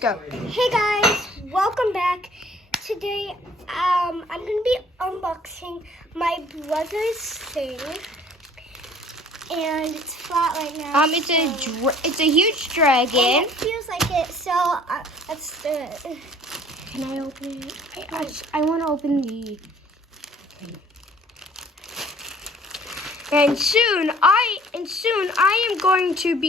Go. Hey guys, welcome back. Today, I'm gonna be unboxing my brother's thing, and it's flat right now. It's a huge And dragon. it feels like it. So let's do it. Can I open it? I want to open the. And soon I'm going to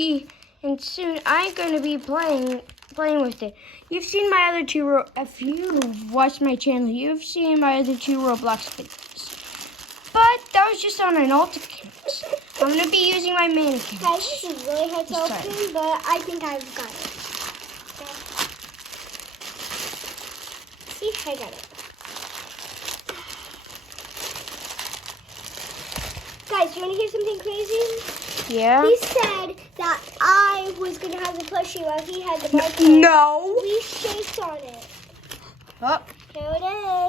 be playing with it. You've seen my other two. If you've watched my channel, you've seen my other two Roblox videos. But that was just on an alt account. I'm gonna be using my main account. Guys, this is really hard to open, but I think I've got it. See, I got it. Guys, you want to hear something crazy? Yeah. He said that I was going to have the plushie while he had the barcode. No. We chased on it. Oh. Here it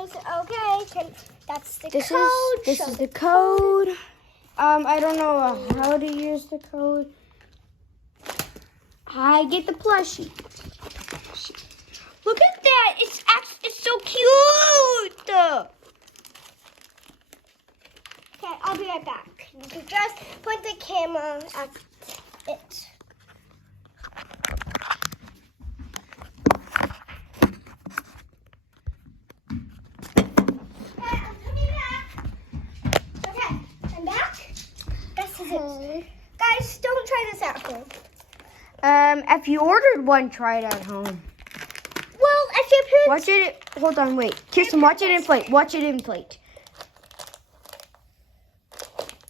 is. Okay, that's the This code. is the code. I don't know how to use the code. I get the plushie. Look at that! It's so cute. Okay, I'll be right back. Just put the camera at it. Okay, I'm coming back. Okay, I'm back. This is it. Guys, don't try this at home. If you ordered one, try it at home. Well, if your parents... Watch it. Hold on, wait. Kirsten, watch it inflate. Watch it inflate.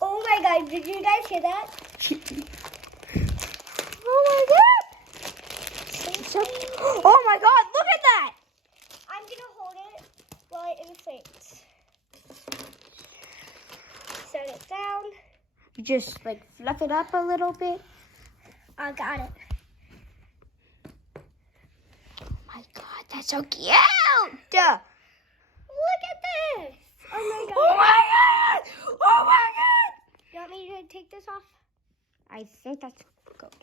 Oh my God, did you guys hear that? Oh my god! Oh my god! Look at that! I'm gonna hold it while it inflates. Set it down. You just like fluff it up a little bit. I got it. Oh my god, that's so cute! Look at this. Oh my God. Oh my god! Oh my god! You want me to take this off? I think that's good.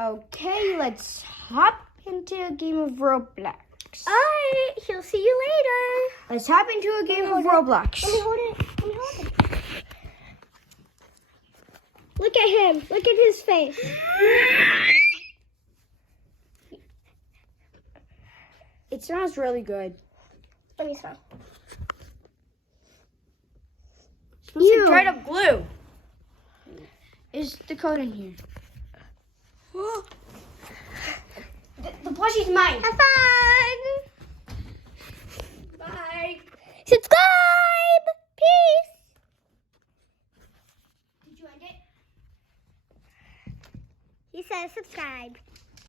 Okay, let's hop into a game of Roblox. Alright, he'll see you later. Let's hop into a game of Roblox. Let me hold it. Let me hold it. Look at him. Look at his face. It smells really good. Let me smell. Smells like dried up glue. Is the code in here? The plushie's mine. Have fun. Bye. Subscribe. Peace. Did you end it? He says subscribe.